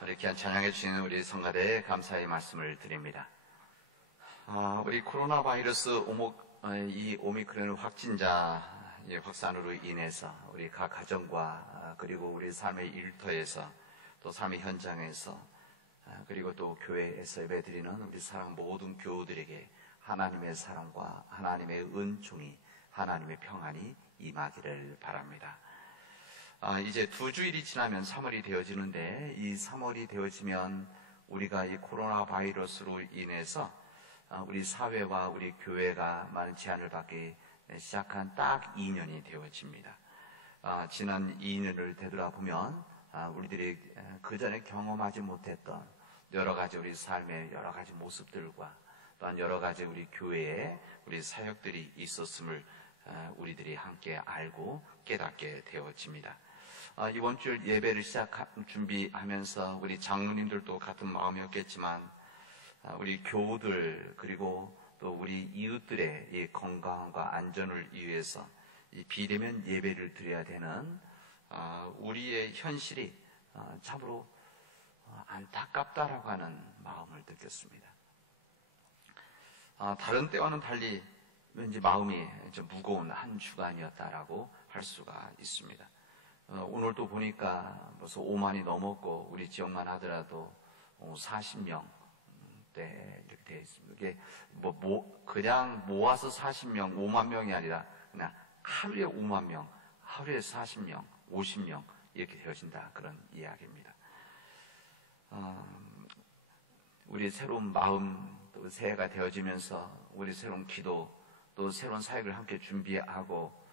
우리 귀한 찬양해 주시는 우리 성가대에 감사의 말씀을 드립니다. 우리 코로나 바이러스 이 오미크론 확진자 확산으로 인해서 우리 각 가정과 그리고 우리 삶의 일터에서 또 삶의 현장에서 그리고 또 교회에서 예배드리는 우리 사랑 모든 교우들에게 하나님의 사랑과 하나님의 은총이 하나님의 평안이 임하기를 바랍니다. 이제 2주일이 지나면 3월이 되어지는데 이 3월이 되어지면 우리가 이 코로나 바이러스로 인해서 우리 사회와 우리 교회가 많은 제한을 받기 시작한 딱 2년이 되어집니다. 지난 2년을 되돌아보면 우리들이 그전에 경험하지 못했던 여러 가지 우리 삶의 여러 가지 모습들과 또한 여러 가지 우리 교회에 우리 사역들이 있었음을 우리들이 함께 알고 깨닫게 되어집니다. 이번 주 예배를 준비하면서 우리 장로님들도 같은 마음이었겠지만 우리 교우들 그리고 또 우리 이웃들의 이 건강과 안전을 위해서 이 비대면 예배를 드려야 되는 우리의 현실이 참으로 안타깝다라고 하는 마음을 느꼈습니다. 다른 때와는 달리 왠지 마음이 좀 무거운 한 주간이었다라고 할 수가 있습니다. 오늘도 보니까 벌써 5만이 넘었고 우리 지역만 하더라도 40명 이렇게 되어 있습니다. 이게 그냥 모아서 40명, 5만 명이 아니라 그냥 하루에 5만 명, 하루에 40명, 50명 이렇게 되어진다 그런 이야기입니다. 우리 새로운 마음 또 새해가 되어지면서 우리 새로운 기도 또 새로운 사역을 함께 준비하고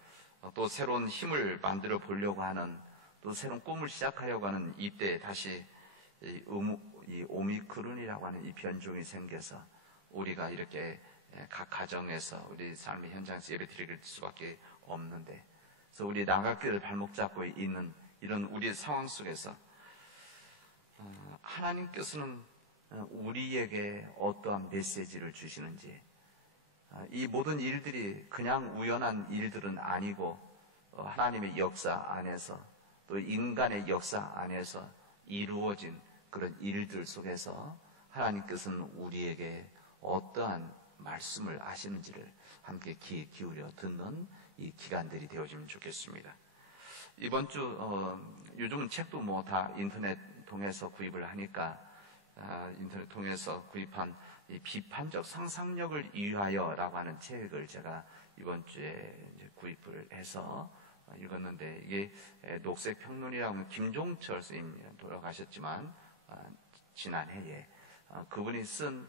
또 새로운 힘을 만들어 보려고 하는 또 새로운 꿈을 시작하려고 하는 이때 다시 이 오미크론이라고 하는 이 변종이 생겨서 우리가 이렇게 각 가정에서 우리 삶의 현장에서 예배 드릴 수밖에 없는데 그래서 우리 나갈 발목 잡고 있는 이런 우리의 상황 속에서 하나님께서는 우리에게 어떠한 메시지를 주시는지 이 모든 일들이 그냥 우연한 일들은 아니고 하나님의 역사 안에서 또 인간의 역사 안에서 이루어진 그런 일들 속에서 하나님께서는 우리에게 어떠한 말씀을 하시는지를 함께 귀 기울여 듣는 이 기간들이 되어지면 좋겠습니다. 이번 주 요즘은 책도 뭐 다 인터넷 통해서 구입을 하니까 인터넷 통해서 구입한 이 비판적 상상력을 위하여라고 하는 책을 제가 이번 주에 이제 구입을 해서 읽었는데 이게 녹색평론이라고 하면 김종철 선생님 돌아가셨지만 지난해에 그분이 쓴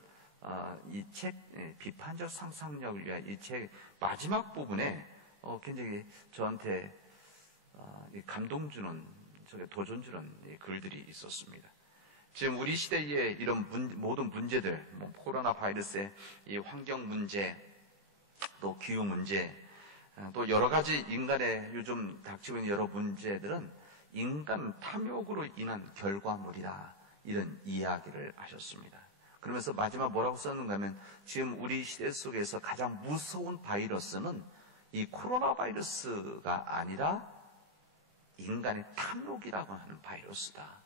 이 책 비판적 상상력을 위한 이 책 마지막 부분에 굉장히 저한테 감동 주는 도전 주는 글들이 있었습니다. 지금 우리 시대에 이런 모든 문제들, 코로나 바이러스의 이 환경 문제, 또 기후 문제, 또 여러 가지 인간의 요즘 닥치고 있는 여러 문제들은 인간 탐욕으로 인한 결과물이다. 이런 이야기를 하셨습니다. 그러면서 마지막 뭐라고 썼는가 하면 지금 우리 시대 속에서 가장 무서운 바이러스는 이 코로나 바이러스가 아니라 인간의 탐욕이라고 하는 바이러스다.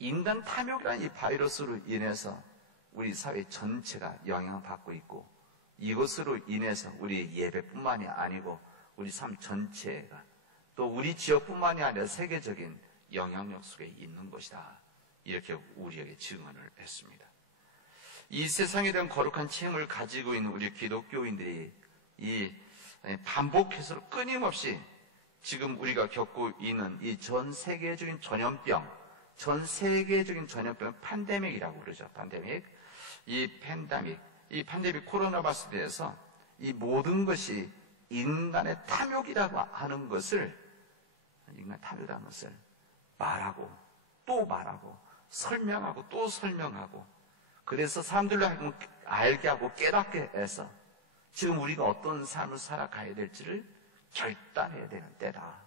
인간 탐욕이라는 이 바이러스로 인해서 우리 사회 전체가 영향을 받고 있고 이것으로 인해서 우리 예배뿐만이 아니고 우리 삶 전체가 또 우리 지역뿐만이 아니라 세계적인 영향력 속에 있는 것이다. 이렇게 우리에게 증언을 했습니다. 이 세상에 대한 거룩한 책임을 가지고 있는 우리 기독교인들이 이 반복해서 끊임없이 지금 우리가 겪고 있는 이 전 세계적인 전염병 팬데믹이라고 그러죠. 이 팬데믹 코로나 바이러스에 대해서 이 모든 것이 인간의 탐욕이라고 하는 것을 말하고 또 말하고 설명하고 또 설명하고 그래서 사람들로 알게 하고 깨닫게 해서 지금 우리가 어떤 삶을 살아가야 될지를 결단해야 되는 때다.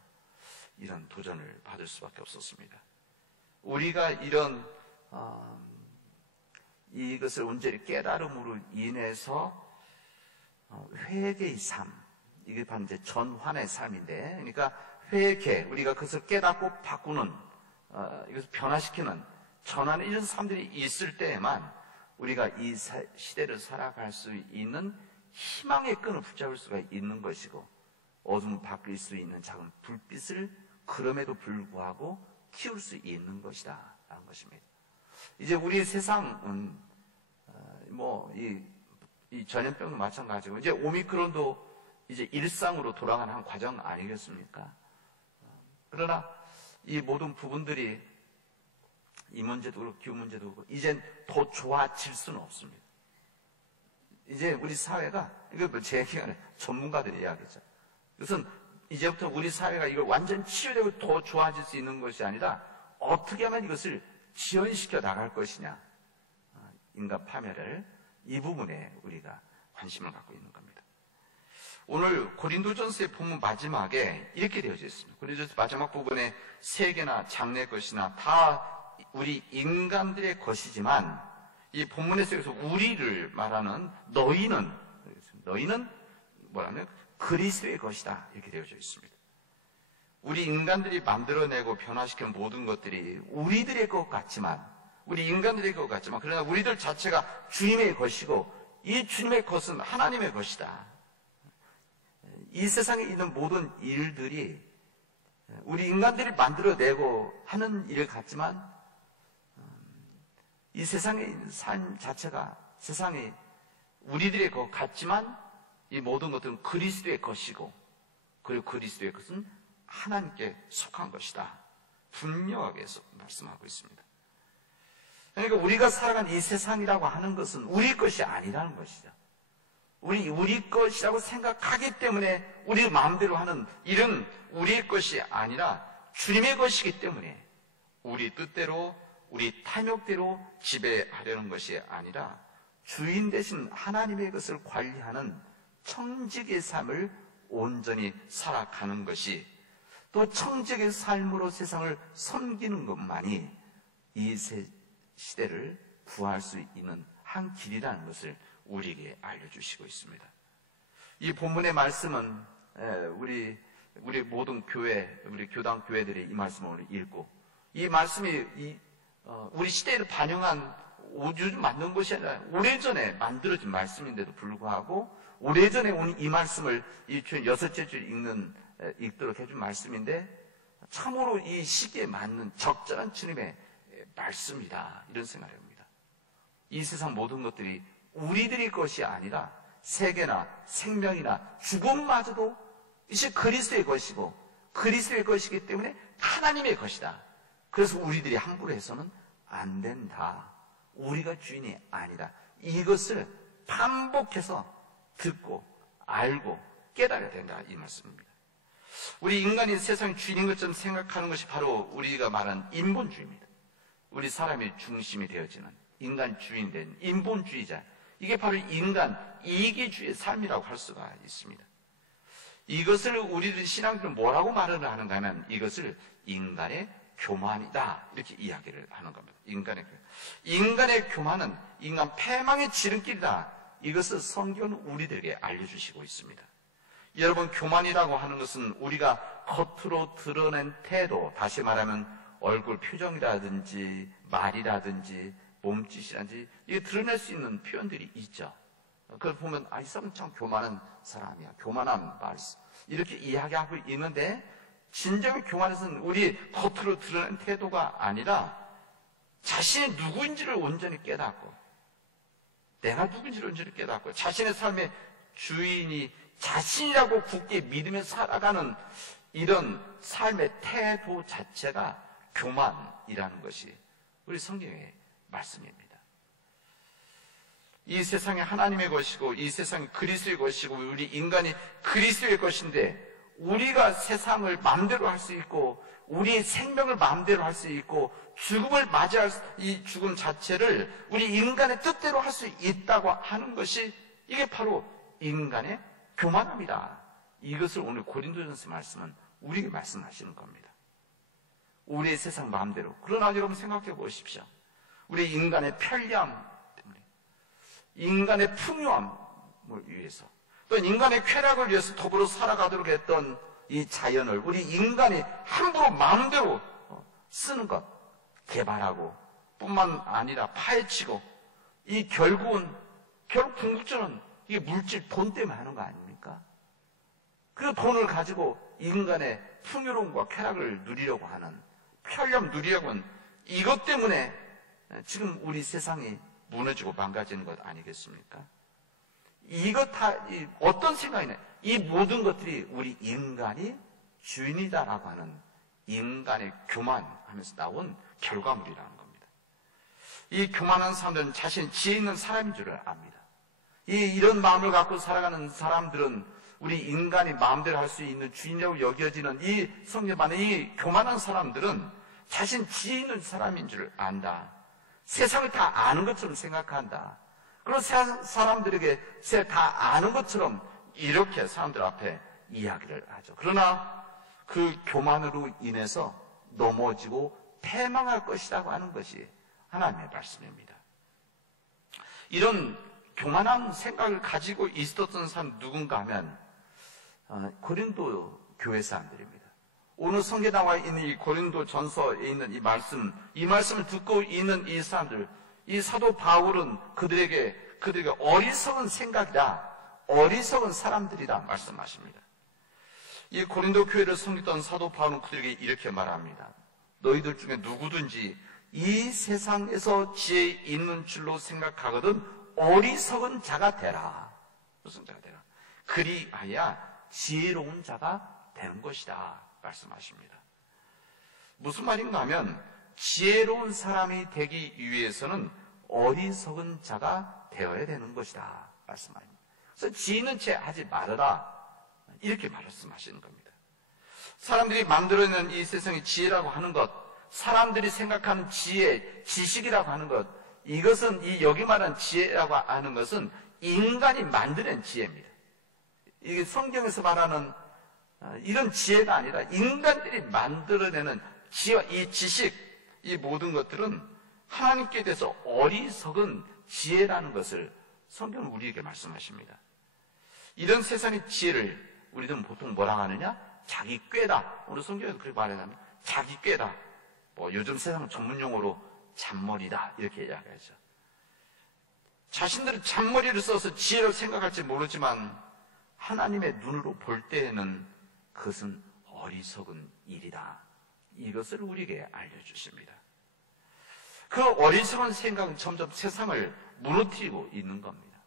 이런 도전을 받을 수밖에 없었습니다. 우리가 이런 이것을 온전히 깨달음으로 인해서 회개의 삶, 이게 바로 이제 전환의 삶인데, 그러니까 회개, 우리가 그것을 깨닫고 바꾸는, 이것을 변화시키는 전하는 이런 사람들이 있을 때에만 우리가 이 시대를 살아갈 수 있는 희망의 끈을 붙잡을 수가 있는 것이고, 어둠을 바뀔 수 있는 작은 불빛을 그럼에도 불구하고 키울 수 있는 것이다 라는 것입니다. 이제 우리 세상은 이 전염병도 마찬가지고, 이제 오미크론도 이제 일상으로 돌아가는 한 과정 아니겠습니까? 그러나 이 모든 부분들이, 이 문제도 그렇고 기후 문제도 그렇고, 이젠 더 좋아질 수는 없습니다. 이제 우리 사회가, 이거 제 얘기가 아니라 전문가들의 이야기죠. 그것은 이제부터 우리 사회가 이걸 완전 치유되고 더 좋아질 수 있는 것이 아니라 어떻게 하면 이것을 지연시켜 나갈 것이냐, 인간 파멸을, 이 부분에 우리가 관심을 갖고 있는 겁니다. 오늘 고린도전서의 본문 마지막에 이렇게 되어져 있습니다. 고린도전서 마지막 부분에 세계나 장래 것이나 다 우리 인간들의 것이지만, 이 본문에서 우리를 말하는 너희는 뭐라면 그리스도의 것이다, 이렇게 되어져 있습니다. 우리 인간들이 만들어내고 변화시키는 모든 것들이 우리들의 것 같지만, 우리 인간들의 것 같지만, 그러나 우리들 자체가 주님의 것이고, 이 주님의 것은 하나님의 것이다. 이 세상에 있는 모든 일들이 우리 인간들이 만들어내고 하는 일 같지만, 이 세상의 있는 삶 자체가 세상이 우리들의 것 같지만, 이 모든 것들은 그리스도의 것이고, 그리고 그리스도의 것은 하나님께 속한 것이다, 분명하게 말씀하고 있습니다. 그러니까 우리가 살아가는 이 세상이라고 하는 것은 우리 것이 아니라는 것이죠. 우리 것이라고 생각하기 때문에 우리 마음대로 하는 일은 우리의 것이 아니라 주님의 것이기 때문에 우리 뜻대로, 우리 탐욕대로 지배하려는 것이 아니라 주인 대신 하나님의 것을 관리하는 청직의 삶을 온전히 살아가는 것이, 또 청직의 삶으로 세상을 섬기는 것만이 이 시대를 구할 수 있는 한 길이라는 것을 우리에게 알려주시고 있습니다. 이 본문의 말씀은 우리 모든 교회, 우리 교당 교회들이 이 말씀을 오늘 읽고, 이 말씀이 우리 시대를 반영한 요즘 만든 것이 아니라 오래전에 만들어진 말씀인데도 불구하고, 오래전에 온 이 말씀을 이 주 6째 줄 읽도록 해준 말씀인데, 참으로 이 시기에 맞는 적절한 주님의 말씀이다, 이런 생각을 합니다. 이 세상 모든 것들이 우리들의 것이 아니라 세계나 생명이나 죽음마저도 이제 그리스도의 것이고, 그리스도의 것이기 때문에 하나님의 것이다. 그래서 우리들이 함부로 해서는 안 된다. 우리가 주인이 아니다. 이것을 반복해서 듣고 알고 깨달아야 된다, 이 말씀입니다. 우리 인간이 세상의 주인인 것처럼 생각하는 것이 바로 우리가 말하는 인본주의입니다. 우리 사람의 중심이 되어지는 인간 주인된 인본주의자, 이게 바로 인간 이기주의의 삶이라고 할 수가 있습니다. 이것을 우리들 신앙들은 뭐라고 말을 하는가 하면, 이것을 인간의 교만이다, 이렇게 이야기를 하는 겁니다. 인간의 교만은 인간 패망의 지름길이다, 이것을 성경은 우리들에게 알려주시고 있습니다. 여러분, 교만이라고 하는 것은 우리가 겉으로 드러낸 태도, 다시 말하면 얼굴 표정이라든지 말이라든지 몸짓이라든지, 이게 드러낼 수 있는 표현들이 있죠. 그걸 보면 이 사람은 참 교만한 사람이야, 교만한 말, 이렇게 이야기하고 있는데, 진정의 교만은 우리 겉으로 드러낸 태도가 아니라 자신이 누구인지를 온전히 깨닫고, 내가 누구인지를 온전히 깨닫고, 자신의 삶의 주인이 자신이라고 굳게 믿으며 살아가는 이런 삶의 태도 자체가 교만이라는 것이 우리 성경의 말씀입니다. 이 세상이 하나님의 것이고, 이 세상이 그리스도의 것이고, 우리 인간이 그리스도의 것인데, 우리가 세상을 마음대로 할 수 있고, 우리의 생명을 마음대로 할 수 있고, 죽음을 맞이할 이 죽음 자체를 우리 인간의 뜻대로 할 수 있다고 하는 것이, 이게 바로 인간의 교만함이다. 이것을 오늘 고린도전서 말씀은 우리에게 말씀하시는 겁니다. 우리의 세상 마음대로. 그러나 여러분 생각해 보십시오. 우리 인간의 편리함 때문에, 인간의 풍요함을 위해서, 또 인간의 쾌락을 위해서 더불어 살아가도록 했던 이 자연을 우리 인간이 함부로 마음대로 쓰는 것, 개발하고 뿐만 아니라 파헤치고, 결국 궁극적으로는 이게 물질, 돈 때문에 하는 거 아닙니까? 그 돈을 가지고 인간의 풍요로움과 쾌락을 누리려고 하는, 편리함 누리려고 하는 이것 때문에 지금 우리 세상이 무너지고 망가지는 것 아니겠습니까? 이것 다 어떤 생각이냐? 이 모든 것들이 우리 인간이 주인이다라고 하는 인간의 교만하면서 나온 결과물이라는 겁니다. 이 교만한 사람들은 자신 지혜 있는 사람인 줄을 압니다. 이런 마음을 갖고 살아가는 사람들은 우리 인간이 마음대로 할 수 있는 주인이라고 여겨지는 이 성경만의 이 교만한 사람들은 자신 지혜 있는 사람인 줄 안다. 세상을 다 아는 것처럼 생각한다. 그런 사람들에게 다 아는 것처럼 이렇게 사람들 앞에 이야기를 하죠. 그러나 그 교만으로 인해서 넘어지고 패망할 것이라고 하는 것이 하나님의 말씀입니다. 이런 교만한 생각을 가지고 있었던 사람 누군가 하면 고린도 교회 사람들입니다. 오늘 성경에 나와 있는 이 고린도 전서에 있는 이 말씀을 듣고 있는 이 사람들, 이 사도 바울은 그들에게 어리석은 생각이다, 어리석은 사람들이다 말씀하십니다. 이 고린도 교회를 섬기던 사도 바울은 그들에게 이렇게 말합니다. 너희들 중에 누구든지 이 세상에서 지혜 있는 줄로 생각하거든 어리석은 자가 되라. 무슨 자가 되라? 그리하여 지혜로운 자가 되는 것이다 말씀하십니다. 무슨 말인가 하면 지혜로운 사람이 되기 위해서는 어리석은 자가 되어야 되는 것이다 말씀합니다. 그래서 지혜 있는 채 하지 말아라 이렇게 말씀하시는 겁니다. 사람들이 만들어낸 이 세상의 지혜라고 하는 것, 사람들이 생각하는 지혜, 지식이라고 하는 것, 이것은 여기 말하는 지혜라고 하는 것은 인간이 만들어낸 지혜입니다. 이게 성경에서 말하는 이런 지혜가 아니라 인간들이 만들어내는 지혜와 이 지식, 이 모든 것들은 하나님께 대해서 어리석은 지혜라는 것을 성경은 우리에게 말씀하십니다. 이런 세상의 지혜를 우리들은 보통 뭐라고 하느냐? 자기 꾀다. 오늘 성경에서 그렇게 말하면 자기 꾀다. 요즘 세상 전문용어로 잔머리다 이렇게 이야기하죠. 자신들은 잔머리를 써서 지혜를 생각할지 모르지만 하나님의 눈으로 볼 때에는 그것은 어리석은 일이다. 이것을 우리에게 알려주십니다. 그 어리석은 생각은 점점 세상을 무너뜨리고 있는 겁니다.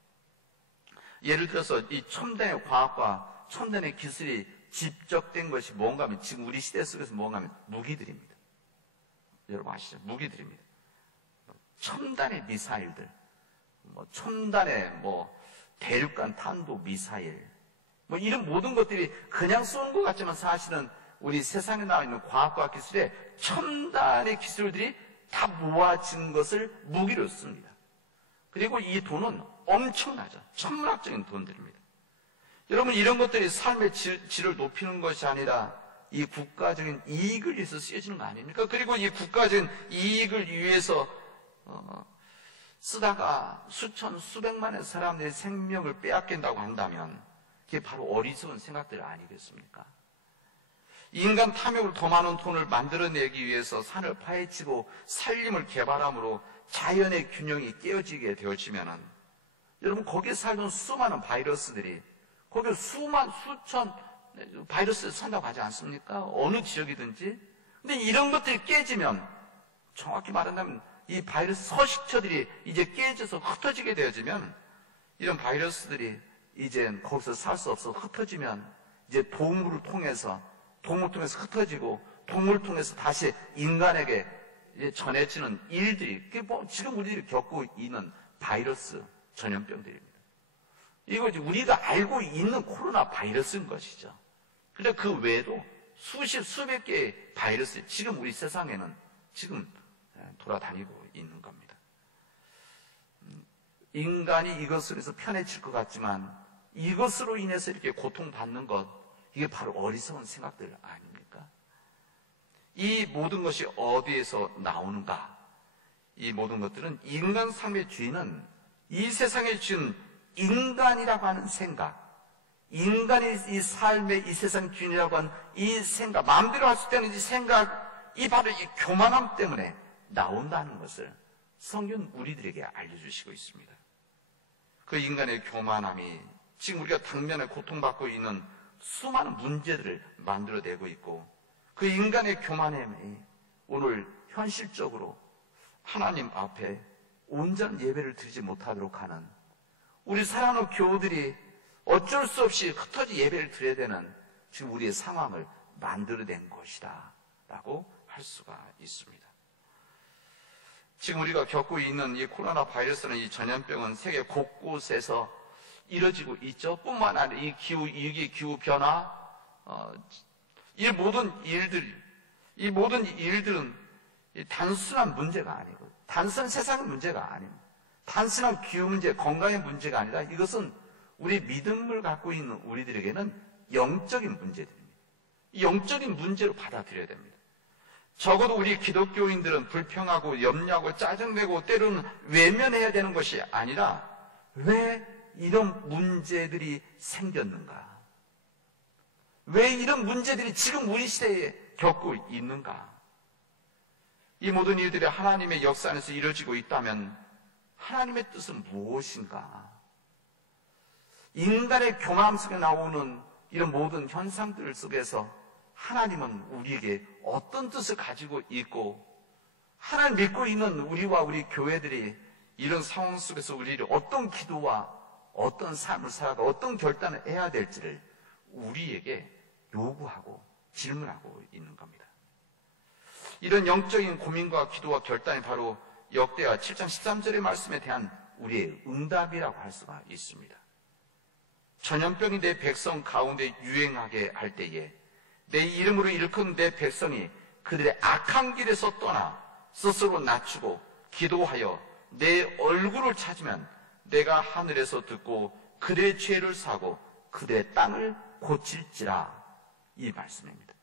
예를 들어서 이 첨단의 과학과 첨단의 기술이 집적된 것이 뭔가 하면 지금 우리 시대 속에서 뭔가 하면 무기들입니다. 여러분 아시죠? 무기들입니다. 첨단의 미사일들, 첨단의 대륙간 탄도 미사일, 이런 모든 것들이 그냥 쏘는 것 같지만 사실은 우리 세상에 나와 있는 과학과 기술의 첨단의 기술들이 다 모아진 것을 무기로 씁니다. 그리고 이 돈은 엄청나죠. 천문학적인 돈들입니다. 여러분 이런 것들이 삶의 질을 높이는 것이 아니라 이 국가적인 이익을 위해서 쓰여지는 거 아닙니까? 그리고 이 국가적인 이익을 위해서 쓰다가 수백만의 사람들의 생명을 빼앗긴다고 한다면 그게 바로 어리석은 생각들 아니겠습니까? 인간 탐욕으로 더 많은 돈을 만들어내기 위해서 산을 파헤치고 산림을 개발함으로 자연의 균형이 깨어지게 되어지면은 여러분 거기에 살던 수많은 바이러스들이 거기에 수천 바이러스를 산다고 하지 않습니까? 어느 지역이든지. 근데 이런 것들이 깨지면 정확히 말한다면 이 바이러스 서식처들이 이제 깨져서 흩어지게 되어지면 이런 바이러스들이 이제 거기서 살 수 없어 흩어지면 이제 동물을 통해서 흩어지고 동물을 통해서 다시 인간에게 이제 전해지는 일들이 지금 우리들이 겪고 있는 바이러스 전염병들입니다. 이거 우리가 알고 있는 코로나 바이러스인 것이죠. 그런데 그 외에도 수백 개의 바이러스 지금 우리 세상에는 지금 돌아다니고 있는 겁니다. 인간이 이것으로 해서 편해질 것 같지만 이것으로 인해서 이렇게 고통받는 것, 이게 바로 어리석은 생각들 아닙니까? 이 모든 것이 어디에서 나오는가? 이 모든 것들은 인간 삶의 주인은 이 세상의 주인 인간이라고 하는 생각, 인간이 이 삶의 이 세상 주인이라고 하는 이 생각, 마음대로 할 수 있다는 이 생각, 이 바로 이 교만함 때문에 나온다는 것을 성경은 우리들에게 알려주시고 있습니다. 그 인간의 교만함이 지금 우리가 당면에 고통받고 있는 수많은 문제들을 만들어내고 있고, 그 인간의 교만함이 오늘 현실적으로 하나님 앞에 온전한 예배를 드리지 못하도록 하는, 우리 사랑하는 교우들이 어쩔 수 없이 흩어지 예배를 드려야 되는 지금 우리의 상황을 만들어낸 것이다 라고 할 수가 있습니다. 지금 우리가 겪고 있는 이 코로나 바이러스는, 이 전염병은 세계 곳곳에서 이뤄지고 있죠. 뿐만 아니라 이 기후 변화, 이 모든 일들은 단순한 문제가 아니고, 단순한 세상의 문제가 아닙니다. 단순한 기후 문제, 건강의 문제가 아니라 이것은 우리 믿음을 갖고 있는 우리들에게는 영적인 문제들입니다. 영적인 문제로 받아들여야 됩니다. 적어도 우리 기독교인들은 불평하고 염려하고 짜증내고 때로는 외면해야 되는 것이 아니라, 왜 이런 문제들이 생겼는가? 왜 이런 문제들이 지금 우리 시대에 겪고 있는가? 이 모든 일들이 하나님의 역사 안에서 이루어지고 있다면 하나님의 뜻은 무엇인가? 인간의 교만 속에 나오는 이런 모든 현상들 속에서 하나님은 우리에게 어떤 뜻을 가지고 있고, 하나님 믿고 있는 우리와 우리 교회들이 이런 상황 속에서 우리를 어떤 기도와 어떤 삶을 살아가 어떤 결단을 해야 될지를 우리에게 요구하고 질문하고 있는 겁니다. 이런 영적인 고민과 기도와 결단이 바로 역대하 7장 13절의 말씀에 대한 우리의 응답이라고 할 수가 있습니다. 전염병이 내 백성 가운데 유행하게 할 때에 내 이름으로 일컫는 내 백성이 그들의 악한 길에서 떠나 스스로 낮추고 기도하여 내 얼굴을 찾으면 내가 하늘에서 듣고 그들의 죄를 사고 그들의 땅을 고칠지라, 이 말씀입니다.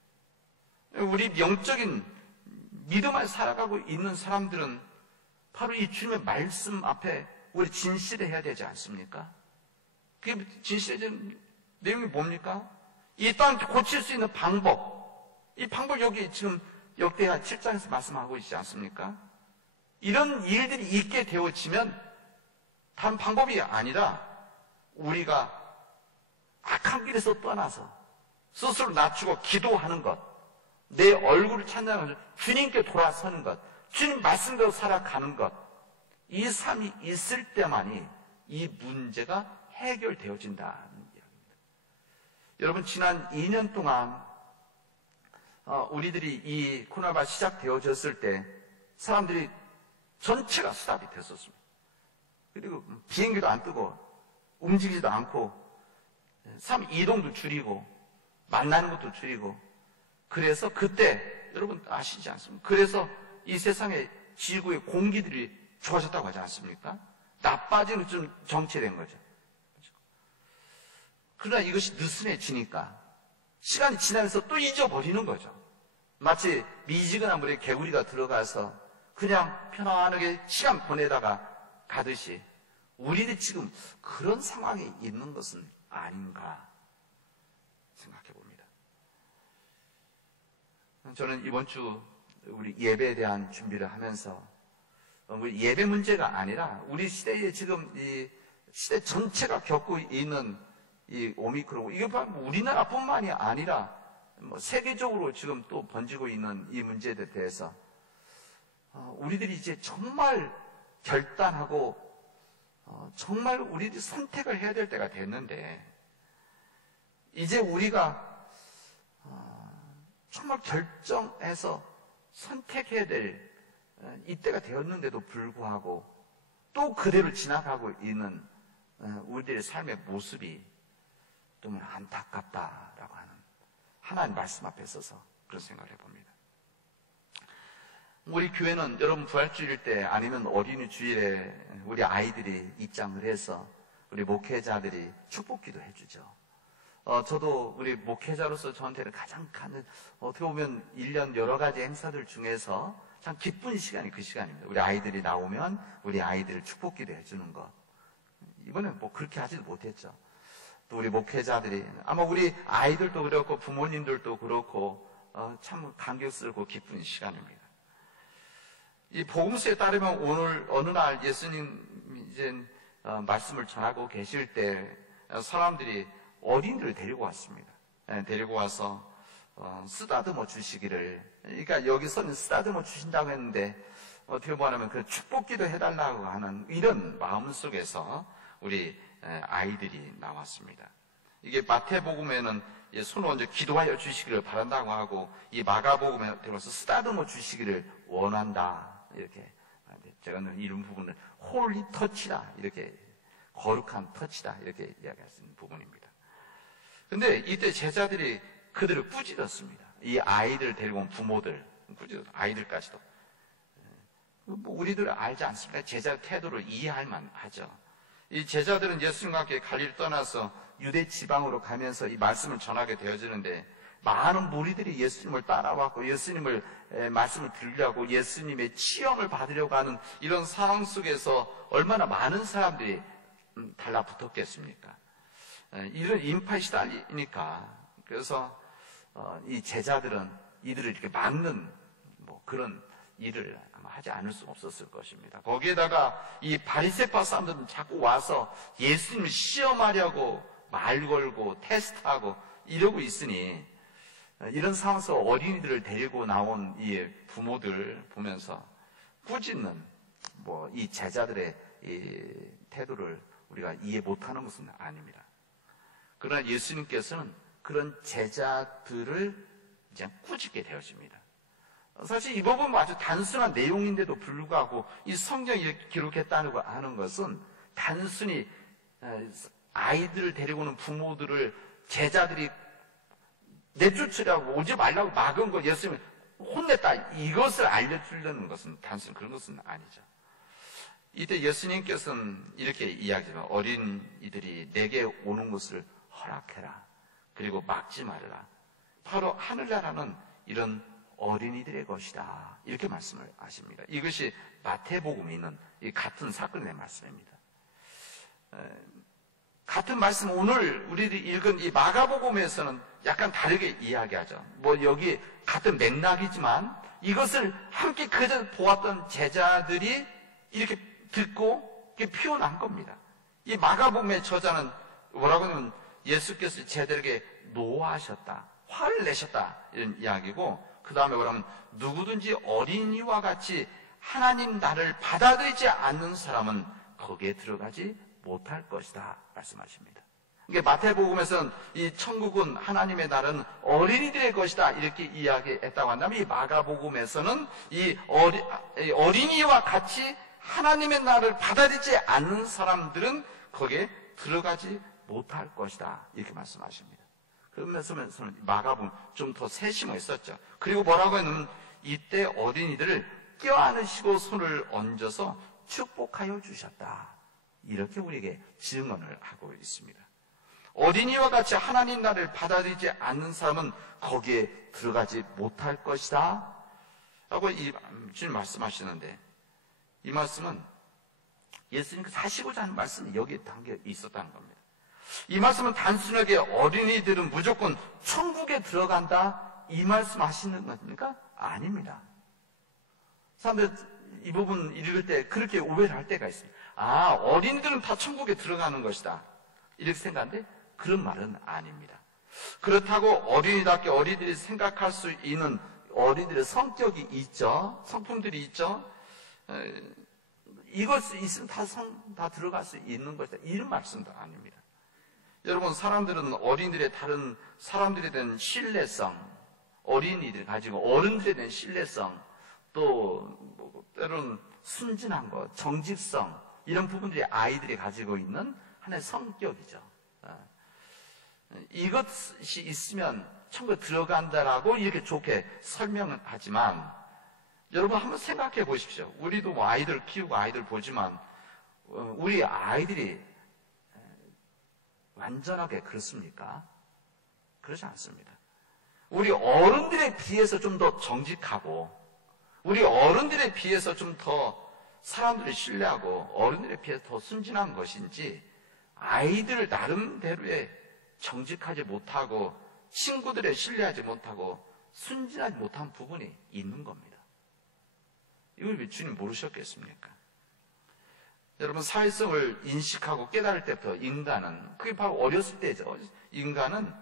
우리 영적인 믿음을 살아가고 있는 사람들은 바로 이 주님의 말씀 앞에 우리 진실해야 되지 않습니까? 그게 진실의 내용이 뭡니까? 이 땅을 고칠 수 있는 방법, 이 방법 여기 지금 역대하 7장에서 말씀하고 있지 않습니까? 이런 일들이 있게 되어지면 다른 방법이 아니라 우리가 악한 길에서 떠나서 스스로 낮추고 기도하는 것, 내 얼굴을 찾는 것, 주님께 돌아서는 것, 주님 말씀대로 살아가는 것, 이 삶이 있을 때만이 이 문제가 해결되어진다는 이야기입니다. 여러분, 지난 2년 동안 우리들이 이 코로나가 시작되어졌을 때 사람들이 전체가 스탑이 됐었습니다. 그리고 비행기도 안 뜨고 움직이지도 않고 사람 이동도 줄이고 만나는 것도 줄이고, 그래서 그때 여러분 아시지 않습니까? 그래서 이 세상의 지구의 공기들이 좋아졌다고 하지 않습니까? 나빠지는 좀 정체된 거죠. 그러나 이것이 느슨해지니까 시간이 지나면서 또 잊어버리는 거죠. 마치 미지근한 물에 개구리가 들어가서 그냥 편안하게 시간 보내다가 가듯이 우리들이 지금 그런 상황에 있는 것은 아닌가 생각해 봅니다. 저는 이번 주 우리 예배에 대한 준비를 하면서 예배 문제가 아니라 우리 시대에 지금 이 시대 전체가 겪고 있는 이 오미크론, 이게 바로 우리나라뿐만이 아니라 세계적으로 지금 또 번지고 있는 이 문제에 대해서 우리들이 이제 정말 결단하고 정말 우리들이 선택을 해야 될 때가 됐는데, 이제 우리가 정말 결정해서 선택해야 될 이때가 되었는데도 불구하고 또 그대로 지나가고 있는 우리들의 삶의 모습이 너무 안타깝다라고 하는 하나님 말씀 앞에 서서 그런 생각을 해봅니다. 우리 교회는 여러분 부활주일 때 아니면 어린이 주일에 우리 아이들이 입장을 해서 우리 목회자들이 축복기도 해주죠. 저도 우리 목회자로서 저한테는 가장 큰, 어떻게 보면 1년 여러 가지 행사들 중에서 참 기쁜 시간이 그 시간입니다. 우리 아이들이 나오면 우리 아이들을 축복기도 해주는 것. 이번엔 뭐 그렇게 하지도 못했죠. 또 우리 목회자들이, 아마 우리 아이들도 그렇고 부모님들도 그렇고 참 감격스럽고 기쁜 시간입니다. 이 복음서에 따르면 오늘 어느 날 예수님 이제 말씀을 전하고 계실 때 사람들이 어린이를 데리고 왔습니다. 데리고 와서 쓰다듬어 주시기를, 그러니까 여기서는 쓰다듬어 주신다고 했는데 어떻게 보면 그 축복기도 해달라고 하는 이런 마음 속에서 우리 아이들이 나왔습니다. 이게 마태복음에는 손을 얹어 기도하여 주시기를 바란다고 하고, 이 마가복음에 들어서 쓰다듬어 주시기를 원한다, 이렇게. 제가 이런 부분을 홀리 터치다, 이렇게, 거룩한 터치다, 이렇게 이야기할 수 있는 부분입니다. 근데 이때 제자들이 그들을 꾸짖었습니다. 이 아이들 데리고 온 부모들, 아이들까지도. 뭐 우리들 알지 않습니까? 제자 태도를 이해할 만하죠. 이 제자들은 예수님과 함께 갈리를 떠나서 유대 지방으로 가면서 이 말씀을 전하게 되어지는데, 많은 무리들이 예수님을 따라왔고 예수님을 말씀을 들으려고 예수님의 치험을 받으려고 하는 이런 상황 속에서 얼마나 많은 사람들이 달라붙었겠습니까? 이런 인파에 시달리니까, 그래서 이 제자들은 이들을 이렇게 막는 뭐 그런 일을 아마 하지 않을 수 없었을 것입니다. 거기에다가 이 바리새파 사람들은 자꾸 와서 예수님을 시험하려고 말 걸고 테스트하고 이러고 있으니, 이런 상황에서 어린이들을 데리고 나온 이 부모들 보면서 꾸짖는 뭐 이 제자들의 이 태도를 우리가 이해 못하는 것은 아닙니다. 그러나 예수님께서는 그런 제자들을 이제 꾸짖게 되어집니다. 사실 이 부분은 아주 단순한 내용인데도 불구하고 이 성경이 이렇게 기록했다는 거 하는 것은 단순히 아이들을 데리고 오는 부모들을 제자들이 내쫓으려고 오지 말라고 막은 걸 예수님이 혼냈다, 이것을 알려주려는 것은 단순히 그런 것은 아니죠. 이때 예수님께서는 이렇게 이야기하지만, 어린이들이 내게 오는 것을 허락해라, 그리고 막지 말라. 바로 하늘나라는 이런 어린이들의 것이다, 이렇게 말씀을 하십니다. 이것이 마태복음에 있는 이 같은 사건의 말씀입니다. 같은 말씀, 오늘 우리들이 읽은 이 마가복음에서는 약간 다르게 이야기하죠. 뭐 여기 같은 맥락이지만 이것을 함께 그저 보았던 제자들이 이렇게 듣고 이렇게 표현한 겁니다. 이 마가복음의 저자는 뭐라고 하면 예수께서 제자들에게 노하셨다, 화를 내셨다, 이런 이야기고, 그 다음에 뭐라면 누구든지 어린이와 같이 하나님 나라를 받아들이지 않는 사람은 거기에 들어가지 못할 것이다 말씀하십니다. 그러니까 마태복음에서는 이 천국은, 하나님의 나라는 어린이들의 것이다 이렇게 이야기했다고 한다면, 이 마가복음에서는 이 어린이와 같이 하나님의 나라를 받아들이지 않는 사람들은 거기에 들어가지 못할 것이다 이렇게 말씀하십니다. 그러면서는 마가복음 좀 더 세심하게 썼죠. 그리고 뭐라고 했냐면, 이때 어린이들을 껴안으시고 손을 얹어서 축복하여 주셨다, 이렇게 우리에게 증언을 하고 있습니다. 어린이와 같이 하나님 나라를 받아들이지 않는 사람은 거기에 들어가지 못할 것이다 라고 주님 말씀하시는데, 이 말씀은 예수님께서 하시고자 하는 말씀이 여기에 담겨 있었다는 겁니다. 이 말씀은 단순하게 어린이들은 무조건 천국에 들어간다, 이 말씀 하시는 겁니까? 아닙니다. 사람들 이 부분 읽을 때 그렇게 오해를 할 때가 있습니다. 아, 어린이들은 다 천국에 들어가는 것이다, 이렇게 생각하는데 그런 말은 아닙니다. 그렇다고 어린이답게 어린이들이 생각할 수 있는 어린이들의 성격이 있죠. 성품들이 있죠. 이것 있으면 다 들어갈 수 있는 것이다, 이런 말씀도 아닙니다. 여러분, 사람들은 어린이들의 다른 사람들에 대한 신뢰성, 어린이들이 가지고 어른들에 대한 신뢰성, 또 때로는 순진한 것, 정직성, 이런 부분들이 아이들이 가지고 있는 하나의 성격이죠. 이것이 있으면 천국에 들어간다라고 이렇게 좋게 설명은 하지만, 여러분 한번 생각해 보십시오. 우리도 뭐 아이들 키우고 아이들 보지만 우리 아이들이 완전하게 그렇습니까? 그렇지 않습니다. 우리 어른들에 비해서 좀 더 정직하고, 우리 어른들에 비해서 좀 더 사람들을 신뢰하고, 어른들에 비해서 더 순진한 것인지, 아이들을 나름대로의 정직하지 못하고 친구들에 신뢰하지 못하고 순진하지 못한 부분이 있는 겁니다. 이걸 왜 주님 모르셨겠습니까? 여러분, 사회성을 인식하고 깨달을 때부터 인간은, 그게 바로 어렸을 때죠. 인간은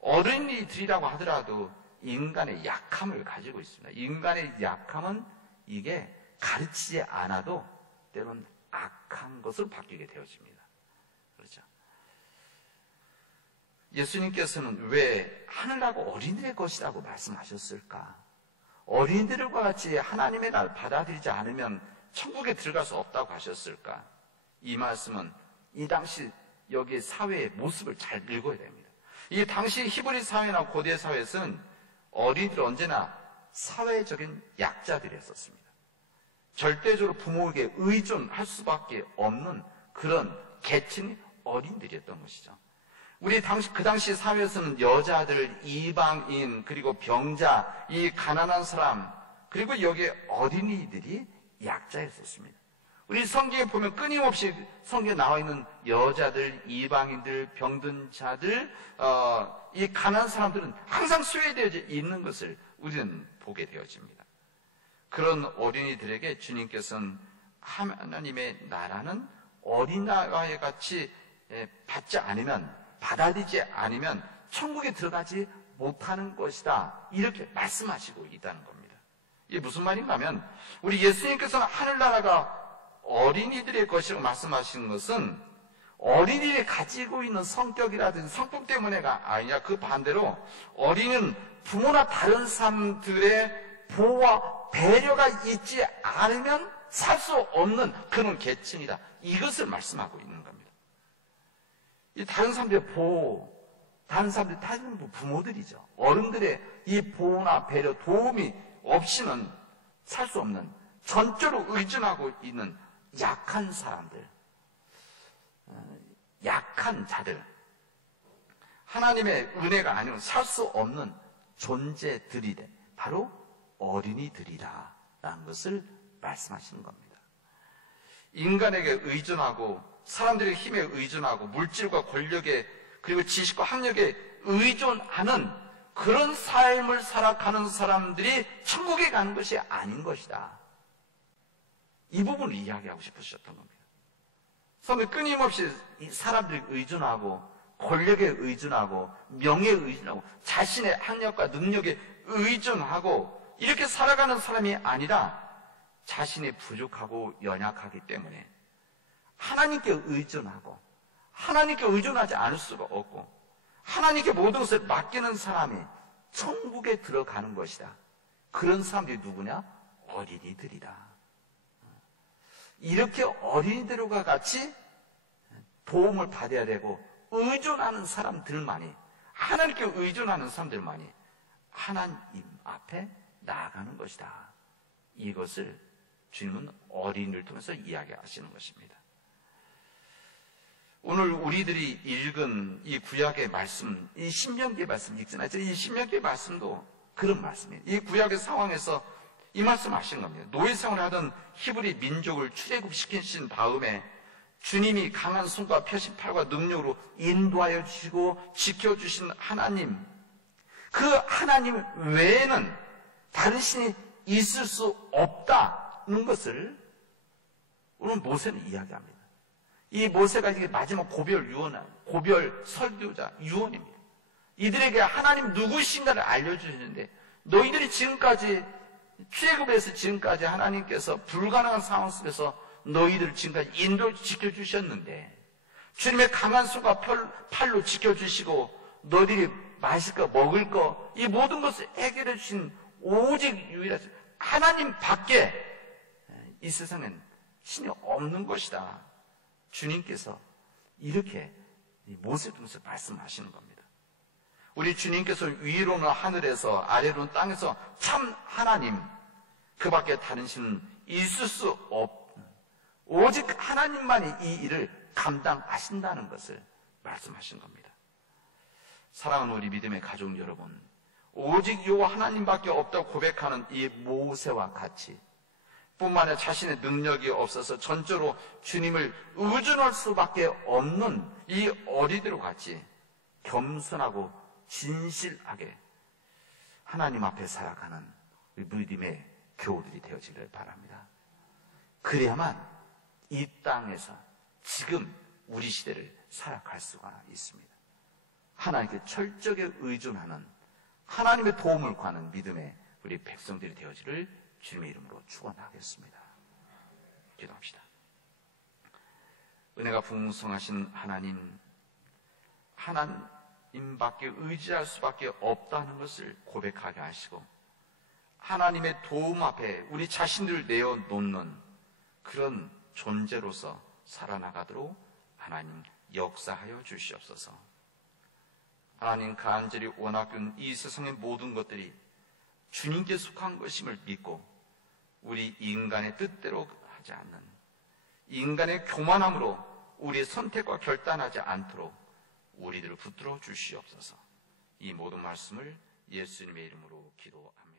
어른이들이라고 하더라도 인간의 약함을 가지고 있습니다. 인간의 약함은 이게 가르치지 않아도 때로는 악한 것으로 바뀌게 되어집니다. 그렇죠? 예수님께서는 왜 하늘나라가 어린이들의 것이라고 말씀하셨을까? 어린이들과 같이 하나님의 나라를 받아들이지 않으면 천국에 들어갈 수 없다고 하셨을까? 이 말씀은 이 당시 여기 사회의 모습을 잘 읽어야 됩니다. 이 당시 히브리 사회나 고대 사회에서는 어린이들은 언제나 사회적인 약자들이었습니다. 절대적으로 부모에게 의존할 수밖에 없는 그런 계층이 어린이들이었던 것이죠. 그 당시 사회에서는 여자들, 이방인, 그리고 병자, 이 가난한 사람, 그리고 여기에 어린이들이 약자였었습니다. 우리 성경에 보면 끊임없이 성경에 나와 있는 여자들, 이방인들, 병든 자들, 이 가난한 사람들은 항상 소외되어 있는 것을 우리는 보게 되어집니다. 그런 어린이들에게 주님께서는 하나님의 나라는 어린아이와 같이 받아들이지 않으면 천국에 들어가지 못하는 것이다. 이렇게 말씀하시고 있다는 겁니다. 이게 무슨 말인가 하면 우리 예수님께서는 하늘나라가 어린이들의 것이라고 말씀하시는 것은 어린이들이 가지고 있는 성격이라든지 성품 때문에가 아니라 그 반대로 어린이는 부모나 다른 사람들의 보호와 배려가 있지 않으면 살 수 없는 그런 계층이다. 이것을 말씀하고 있는 겁니다. 이 다른 사람들의 보호, 다른 사람들의 다른 부모들이죠. 어른들의 이 보호나 배려, 도움이 없이는 살 수 없는, 전적으로 의존하고 있는 약한 사람들, 약한 자들, 하나님의 은혜가 아니면 살 수 없는 존재들이래. 바로 어린이들이다라는 것을 말씀하시는 겁니다. 인간에게 의존하고 사람들의 힘에 의존하고 물질과 권력에 그리고 지식과 학력에 의존하는 그런 삶을 살아가는 사람들이 천국에 가는 것이 아닌 것이다. 이 부분을 이야기하고 싶으셨던 겁니다. 성경 끊임없이 사람들이 의존하고 권력에 의존하고 명예에 의존하고 자신의 학력과 능력에 의존하고 이렇게 살아가는 사람이 아니라 자신이 부족하고 연약하기 때문에 하나님께 의존하고 하나님께 의존하지 않을 수가 없고 하나님께 모든 것을 맡기는 사람이 천국에 들어가는 것이다. 그런 사람들이 누구냐? 어린이들이다. 이렇게 어린이들과 같이 도움을 받아야 되고 의존하는 사람들만이 하나님께 의존하는 사람들만이 하나님 앞에 나아가는 것이다. 이것을 주님은 어린이를 통해서 이야기하시는 것입니다. 오늘 우리들이 읽은 이 구약의 말씀, 이 신명기의 말씀 읽잖아요. 이 신명기의 말씀도 그런 말씀이에요. 이 구약의 상황에서 이 말씀 하시는 겁니다. 노예 생활을 하던 히브리 민족을 출애굽시키신 다음에 주님이 강한 손과 펴신 팔과 능력으로 인도하여 주시고 지켜주신 하나님, 그 하나님 외에는 다른 신이 있을 수 없다는 것을 오늘 모세는 이야기합니다. 이 모세가 이게 마지막 고별 설교자, 유언입니다. 이들에게 하나님 누구신가를 알려주시는데 너희들이 지금까지 출애굽에서 지금까지 하나님께서 불가능한 상황 속에서 너희들을 지금까지 인도 지켜주셨는데 주님의 강한 손과 팔로 지켜주시고 너희들이 마실 거 먹을 거 이 모든 것을 해결해 주신 오직 유일하신 하나님 밖에 이 세상엔 신이 없는 것이다. 주님께서 이렇게 모세를 통해서 말씀하시는 겁니다. 우리 주님께서 위로는 하늘에서 아래로는 땅에서 참 하나님 그 밖에 다른 신은 있을 수 없는 오직 하나님만이 이 일을 감당하신다는 것을 말씀하신 겁니다. 사랑하는 우리 믿음의 가족 여러분, 오직 요 하나님밖에 없다고 고백하는 이 모세와 같이 뿐만 아니라 자신의 능력이 없어서 전적으로 주님을 의존할 수밖에 없는 이 어린이들과 같이 겸손하고 진실하게 하나님 앞에 살아가는 우리 믿음의 교우들이 되어지기를 바랍니다. 그래야만 이 땅에서 지금 우리 시대를 살아갈 수가 있습니다. 하나님께 철저하게 의존하는, 하나님의 도움을 구하는 믿음의 우리 백성들이 되어지를 주님의 이름으로 축원하겠습니다. 기도합시다. 은혜가 풍성하신 하나님밖에 의지할 수밖에 없다는 것을 고백하게 하시고, 하나님의 도움 앞에 우리 자신들을 내어놓는 그런 존재로서 살아나가도록 하나님 역사하여 주시옵소서. 하나님, 간절히 원하는 이 세상의 모든 것들이 주님께 속한 것임을 믿고 우리 인간의 뜻대로 하지 않는, 인간의 교만함으로 우리의 선택과 결단하지 않도록 우리들을 붙들어 주시옵소서. 이 모든 말씀을 예수님의 이름으로 기도합니다.